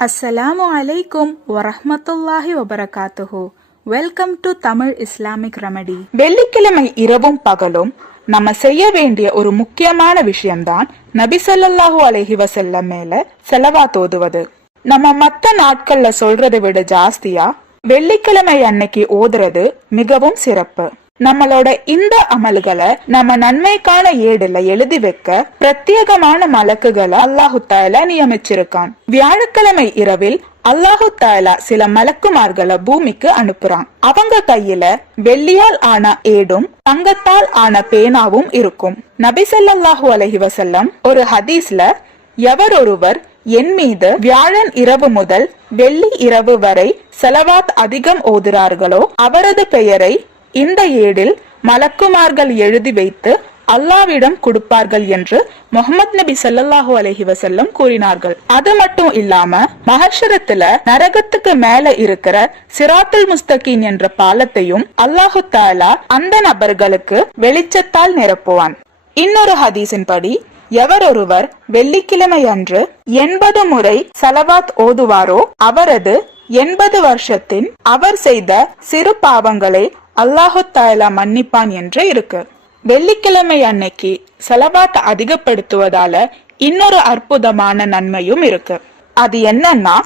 அஸ்ஸலாமு அலைக்கும் வரஹ்மத்துல்லாஹி வபரகாத்துஹு. Welcome to Tamil Islamic remedy. வெள்ளிக்கிழமை இரவும் பகலும் நம்ம செய்ய வேண்டிய ஒரு முக்கியமான விஷயம்தான் நபி ஸல்லல்லாஹு அலைஹி வஸல்லம் மேல ஸலவாத் ஓதுவது. நம்ம மத்த நாட்கள்ல சொல்றதை விட ஜாஸ்தியா வெள்ளிக்கிழமை அன்னைக்கு ஓதுறது மிகவும் சிறப்பு. நம்மளோட இந்த அமல்களை நம்ம நன்மைக்கான ஏடுல எழுதி வைக்க பிரத்யேகமான மலக்குகளை அல்லாஹு தஆலா நியமிச்சிருக்கான். வியாழக்கிழமை இரவில் அல்லாஹு தஆலா சில மலக்குமார்களை பூமிக்கு அனுப்புறான். அவங்க கையில வெள்ளியால் ஆன ஏடும் தங்கத்தால் ஆன பேனாவும் இருக்கும். நபி ஸல்லல்லாஹு அலைஹி வஸல்லம் ஒரு ஹதீஸ்ல, எவர் ஒருவர் என் மீது வியாழன் இரவு முதல் வெள்ளி இரவு வரை ஸலவாத் அதிகம் ஓதுறார்களோ அவரது பெயரை இந்த ஏடில் மலக்குமார்கள் எழுதி வைத்து அல்லாவிடம் கொடுப்பார்கள் என்று முஹம்மது நபி ஸல்லல்லாஹு அலைஹி வஸல்லம் கூறினார்கள். அது மட்டும் இல்லாம மஹ்ஷரத்துல நரகத்துக்கு மேல இருக்கிற சிராத்துல் முஸ்தகீம் என்ற பாலத்தையும் அல்லாஹு தஆலா அந்த நபர்களுக்கு வெளிச்சத்தால் நிரப்புவான். இன்னொரு ஹதீஸின் படி, எவர் ஒருவர் வெள்ளிக்கிழமை அன்று 80 முறை ஸலவாத் ஓதுவாரோ அவரது 80 வருஷத்தின் அவர் செய்த சிறு பாவங்களை அல்லாஹு தஆலா மன்னிப்பான் என்று இருக்கு. வெள்ளிக்கிழமை அன்னைக்கு ஸலவாத் அதிகப்படுத்துவதால இன்னொரு அற்புதமான நன்மையும் இருக்கு. அது என்னன்னா,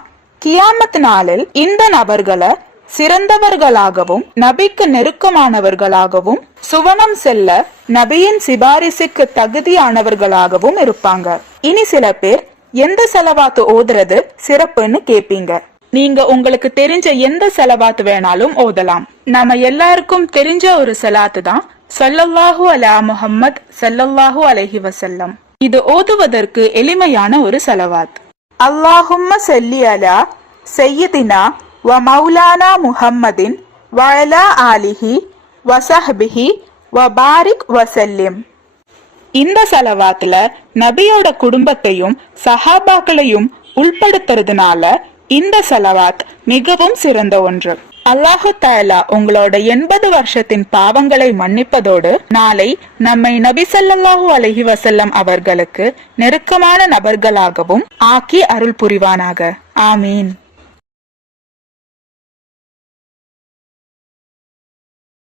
கியாமத் நாளில் இந்த நபர்களை சிறந்தவர்களாகவும் நபிக்கு நெருக்கமானவர்களாகவும் சுவனம் செல்ல நபியின் சிபாரிசுக்கு தகுதியானவர்களாகவும் இருப்பாங்க. இனி சில பேர் எந்த ஸலவாத் ஓதுறது சிறப்புன்னு கேப்பீங்க. நீங்க உங்களுக்கு தெரிஞ்ச எந்த ஸலவாத் வேணாலும் ஓதலாம். நம்ம எல்லாருக்கும் தெரிஞ்ச ஒரு ஸலாத்து தான் ஸல்லல்லாஹு அலா முஹம்மத் ஸல்லல்லாஹு அலைஹி வஸல்லம். இது ஓதுவதற்கு எளிமையான ஒரு ஸலவாத். அல்லாஹும்ம ஸல்லி அலா சய்யிதினா வ மௌலானா முஹம்மதின் வ அலா ஆலிஹி வ ஸஹ்பிஹி வ பாரிக் வ ஸல்லிம். இந்த ஸலவாத்ல நபியோட குடும்பத்தையும் சஹாபாக்களையும் உள்படுத்துறதுனால இந்த ஸலவாத் மிகவும் சிறந்த ஒன்று. அல்லாஹு தஆலா உங்களோட 80 வருஷத்தின் பாவங்களை மன்னிப்பதோடு நாளை நம்மை நபி ஸல்லல்லாஹு அலைஹி வஸல்லம் அவர்களுக்கு நெருக்கமான நபர்களாகவும் ஆக்கி அருள் புரிவானாக. ஆமீன்.